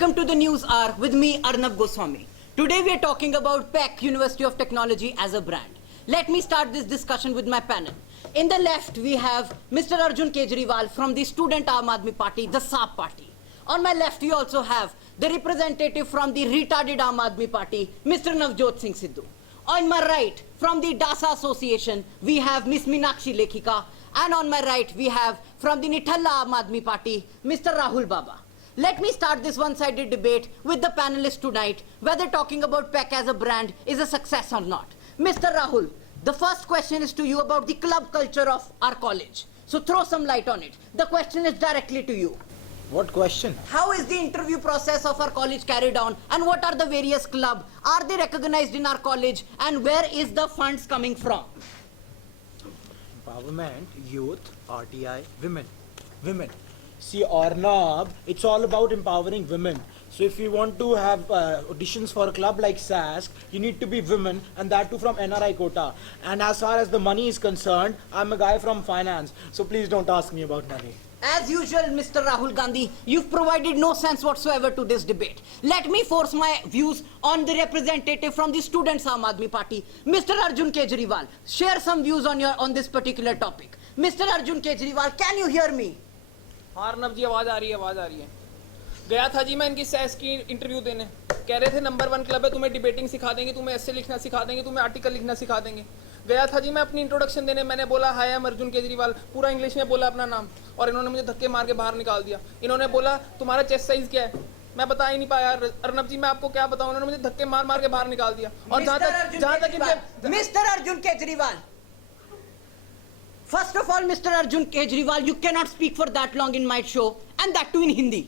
Welcome to the news hour with me, Arnab Goswami. Today we are talking about PEC, University of Technology as a brand. Let me start this discussion with my panel. In the left, we have Mr. Arjun Kejriwal from the Student Aam Aadmi Party, the SAP party. On my left, we also have the representative from the retarded Aam Aadmi Party, Mr. Navjot Singh Sidhu. On my right, from the DASA Association, we have Ms. Meenakshi Lekhika. And on my right, we have from the Nithalla Aam Aadmi Party, Mr. Rahul Baba. Let me start this one-sided debate with the panelists tonight, whether talking about PEC as a brand is a success or not. Mr. Rahul, the first question is to you about the club culture of our college. So throw some light on it. The question is directly to you. What question? How is the interview process of our college carried on, and what are the various clubs? Are they recognized in our college, and where is the funds coming from? Empowerment, youth, RTI, women. Women. See, Arnab, it's all about empowering women. So if you want to have auditions for a club like SASC, you need to be women, and that too from NRI quota. And as far as the money is concerned, I'm a guy from finance, so please don't ask me about money. As usual, Mr. Rahul Gandhi, you've provided no sense whatsoever to this debate. Let me force my views on the representative from the Students' Aam Aadmi Party, Mr. Arjun Kejriwal. Share some views on this particular topic. Mr. Arjun Kejriwal, can you hear me? हाँ अर्नब जी आवाज़ आ रही है गया था जी मैं इनकी cess की interview देने कह रहे थे नंबर 1 क्लब है, तुम्हें डिबेटिंग सिखा देंगे, तुम्हें ऐसे लिखना सिखा देंगे, तुम्हें आर्टिकल लिखना सिखा देंगे। गया था जी मैं अपनी इंट्रोडक्शन देने, मैंने बोला हाय आई एम अर्जुन केजरीवाल, पूरा इंग्लिश में बोला अपना नाम, और इन्होंने मुझे धक्के मार के बाहर निकाल दिया। इन्होंने बोला तुम्हारा चेस्ट साइज क्या है, मैं बता ही नहीं पाया अर्नब जी, मैं आपको क्या बताऊं, उन्होंने मुझे धक्के मार मार के बाहर निकाल दिया। और जहां तक mister Arjun Kejriwal, first of all, Mr. Arjun Kejriwal, you cannot speak for that long in my show, and that too in Hindi.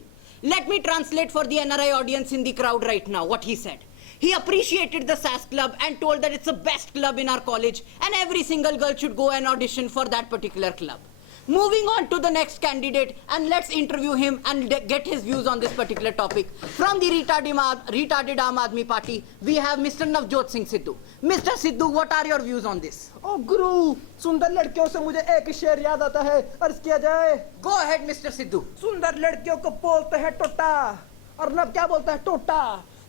Let me translate for the NRI audience in the crowd right now what he said. He appreciated the SAS club and told that it's the best club in our college and every single girl should go and audition for that particular club. Moving on to the next candidate, and let's interview him and get his views on this particular topic. From the retarded Aam Aadmi Party, we have Mr. Navjot Singh Sidhu. Mr. Sidhu, what are your views on this? ओ गुरु, सुंदर लड़कियों से मुझे एक शेर याद आता है, अर्ज किया जाए। Go ahead, Mr. Sidhu. सुंदर लड़कियों को बोलते हैं टोटा, अर्नब क्या बोलता है टोटा।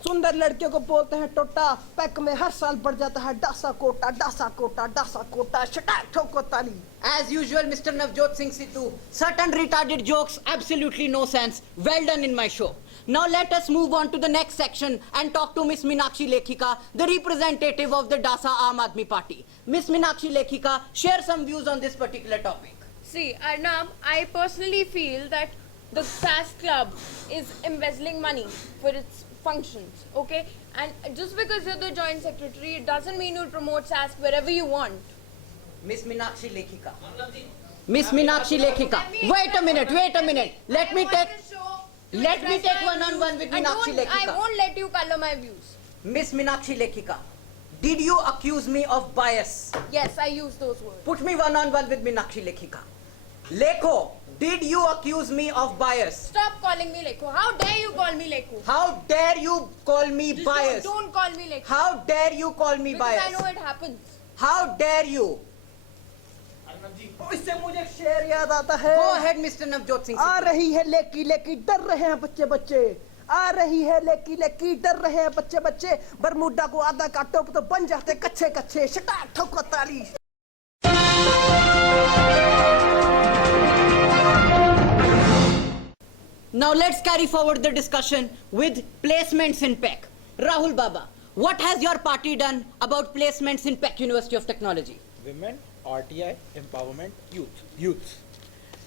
सुंदर लड़कियों को बोलते हैं टोटा, पैक में हर साल बढ़ जाता है डासा कोटा, डासा कोटा, डासा कोटा, शटाक ठोको ताली। As usual, Mr. Navjot Singh Sidhu, certain retarded jokes, absolutely no sense. Well done in my show. Now let us move on to the next section and talk to Ms. Meenakshi Lekhika, the representative of the DASA Aam Aadmi Party. Ms. Meenakshi Lekhika, share some views on this particular topic. See, Arnab, I personally feel that the SAS club is embezzling money for its functions, okay? And just because you're the joint secretary, it doesn't mean you'll promote SAS wherever you want. Miss Meenakshi Lekhika. Miss Meenakshi Lekhika. Wait a minute. Let me take one-on-one with Meenakshi Lekhika. I won't let you color my views. Miss Meenakshi Lekhika, did you accuse me of bias? Yes, I use those words. Put me one-on-one with Meenakshi Lekhika. Lekho, did you accuse me of bias? Stop calling me Lekho. How dare you call me Lekho? How dare you call me bias? Don't call me Lekho. How dare you call me because bias? I know it happens. How dare you? इससे मुझे एक शेर याद आता है। Go ahead, Mr. Navjot Singh. आ रही है लेकी लेकी डर रहे हैं बच्चे बच्चे, आ रही है लेकी लेकी डर रहे हैं बच्चे बच्चे, बरमूडा को आधा काटो तो बन जाते कच्चे कच्चे, शटाक ठोको ताली। Now let's carry forward the discussion with placements in PEC. Rahul Baba, what has your party done about placements in PEC University of Technology? Women, RTI, empowerment, youth.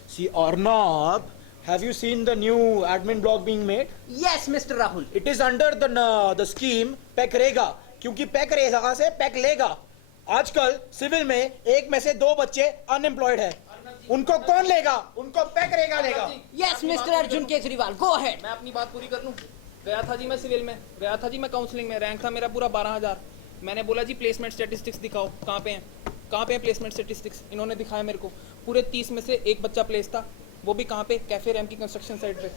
See, Arnab, have you seen the new admin blog being made? Yes, Mr. Rahul. It is under the scheme PEC Rega, क्योंकि PEC रहेगा से PEC लेगा। आजकल civil में एक में से 2 बच्चे अनएम्प्लॉयड है, उनको कौन लेगा? उनको PEC Rega लेगा। Yes, Mr. Arjun Kejriwal, go ahead. मैं अपनी बात पूरी कर लूं। गया था जी मैं सिविल में, गया था जी मैं काउंसलिंग में, रैंक था मेरा पूरा 12,000। मैंने बोला जी प्लेसमेंट स्टैटिस्टिक्स दिखाओ, कहाँ पे हैं प्लेसमेंट स्टैटिस्टिक्स? इन्होंने दिखाया मेरे को, पूरे 30 में से एक बच्चा प्लेस था, वो भी कहाँ पे? कैफे रैम की कंस्ट्रक्शन साइट पे।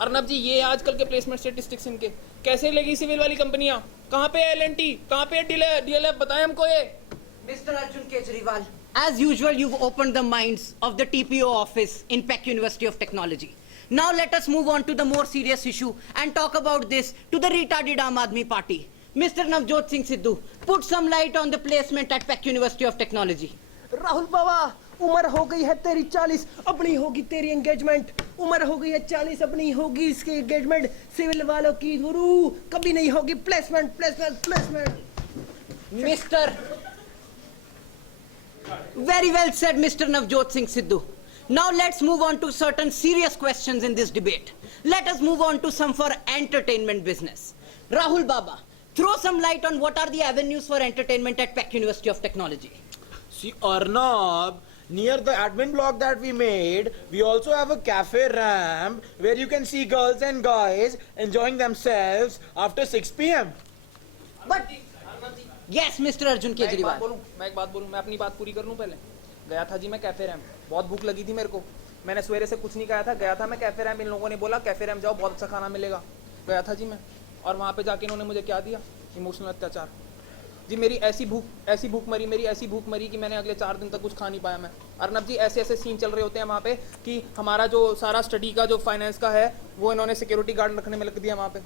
अर्नब जी ये आजकल के प्लेसमेंट स्टैटिस्टिक्स इनके कैसे लेगी सिविल वाली कंपनियां? कहाँ पे LNT, कहाँ पे DLF, बताएं हमको ये। Mr. Arjun Kejriwal, as usual, you've opened the minds of the TPO office in PEC University of Technology. Now let us move on to the more serious issue and talk about this to the retarded Aam Aadmi Party. Mr. Navjot Singh Sidhu, put some light on the placement at Peck University of Technology. Rahul बाबा, उम्र हो गई है तेरी 40, अपनी होगी तेरी engagement. उम्र हो गई है 40, अपनी होगी इसकी एंगेजमेंट। सिविल वालों की गुरु कभी नहीं होगी placement placement placement. Mr. Very well said, Mr. Navjot Singh Sidhu. Now let's move on to certain serious questions in this debate. Let us move on to some for entertainment business. Rahul Baba, throw some light on what are the avenues for entertainment at Peck University of Technology. See, Arnab, near the admin block that we made, we also have a cafe ramp where you can see girls and guys enjoying themselves after 6 p.m. But yes, Mr. Arjun Kejriwal. मैं एक बात बोलूं, मैं अपनी बात पूरी कर लूं पहले। गया था जी मैं कैफे रैम, बहुत भूख लगी थी मेरे को। मैंने सवेरे से कुछ नहीं खाया था, गया था मैं कैफे रैम, इन लोगों ने बोला कैफे रैम जाओ बहुत अच्छा खाना मिलेगा। गया था जी मैं, और वहाँ पे जाके इन्होंने मुझे क्या दिया? इमोशनल अत्याचार। जी मेरी ऐसी भूख मरी कि मैंने अगले 4 दिन तक कुछ खा नहीं पाया मैं। अर्नब जी ऐसे सीन चल रहे होते हैं वहाँ पे कि हमारा जो सारा स्टडी का जो फाइनेंस का है वो इन्होंने सिक्योरिटी गार्ड रखने में लग दिया वहाँ पे।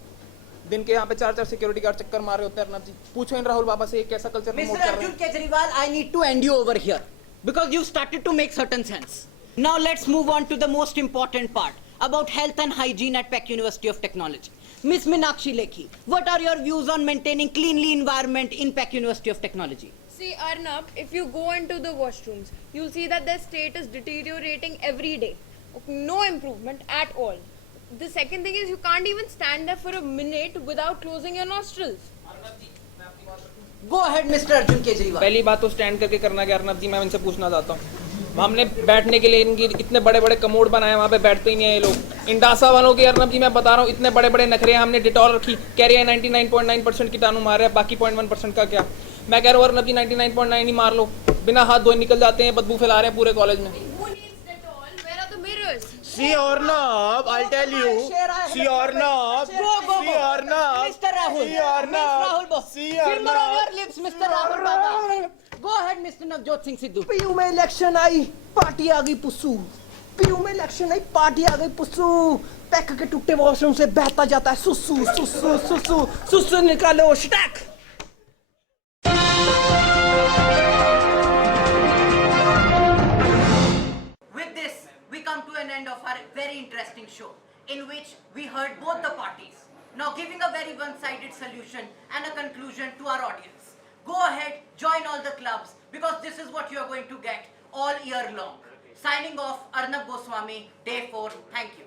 दिन के यहाँ पे 4 सिक्योरिटी गार्ड चक्कर मार रहे होते हैं। अर्नब जी पूछो इन राहुल बाबा से कैसा कल्चर प्रमोट Mr. कर रहे Arjun हैं। Kejriwal, I need to end you over here because you started to make certain sense. Now let's move on to the most important part about health and hygiene at Peck University of Technology. Miss Meenakshi Lekhi, what are your views on maintaining cleanly environment in Peck University of Technology? See, Arnab, if you go into the washrooms, you'll see that their state is deteriorating every day. No improvement at all. The second thing is you can't even stand there for a minute without closing your nostrils. Go ahead, Mr. Arjun Kejriwal. पहली बात तो stand करके करना क्या अर्नब जी, मैं इनसे पूछना चाहता हूँ। हमने बैठने के लिए इनकी इतने बड़े बड़े कमोड बनाए, वहाँ पे बैठते ही नहीं है ये लोग। इंडासा वालों के अर्नब जी मैं बता रहा हूँ इतने बड़े बड़े नखरे हैं। हमने डिटॉल रखी, कह रही है 99.9% कीटाणु मार रहे हैं, बाकी 0.1% का क्या। मैं कह रहा हूँ अर्नब जी 99.9 ही मार लो, बिना हाथ धोए निकल जाते हैं, बदबू फैला रहे हैं पूरे कॉलेज में। Who needs Dettol? Where are the mirrors? See, Arnab, I'll tell you. See, Arnab. Go. See, Arnab. Mr. Rahul. See, Arnab. Miss Rahul Baba. See, Finger on Arnab. your lips, Mr. Rahul Baba. Go ahead, Mr. Navjot Singh Sidhu. PU में election आई, party आ गई पुस्सू। PU में election आई, party आ गई पुस्सू। पैक के टूटे वॉशरूम से बहता जाता है सुसु सुसु सुसु सुसु निकालो stack. With this, we come to an end of our very interesting show, in which we heard both the parties, now giving a very one-sided solution and a conclusion to our audience. Go ahead, join all the clubs, because this is what you are going to get all year long. Signing off, Arnab Goswami, Day 4. Thank you.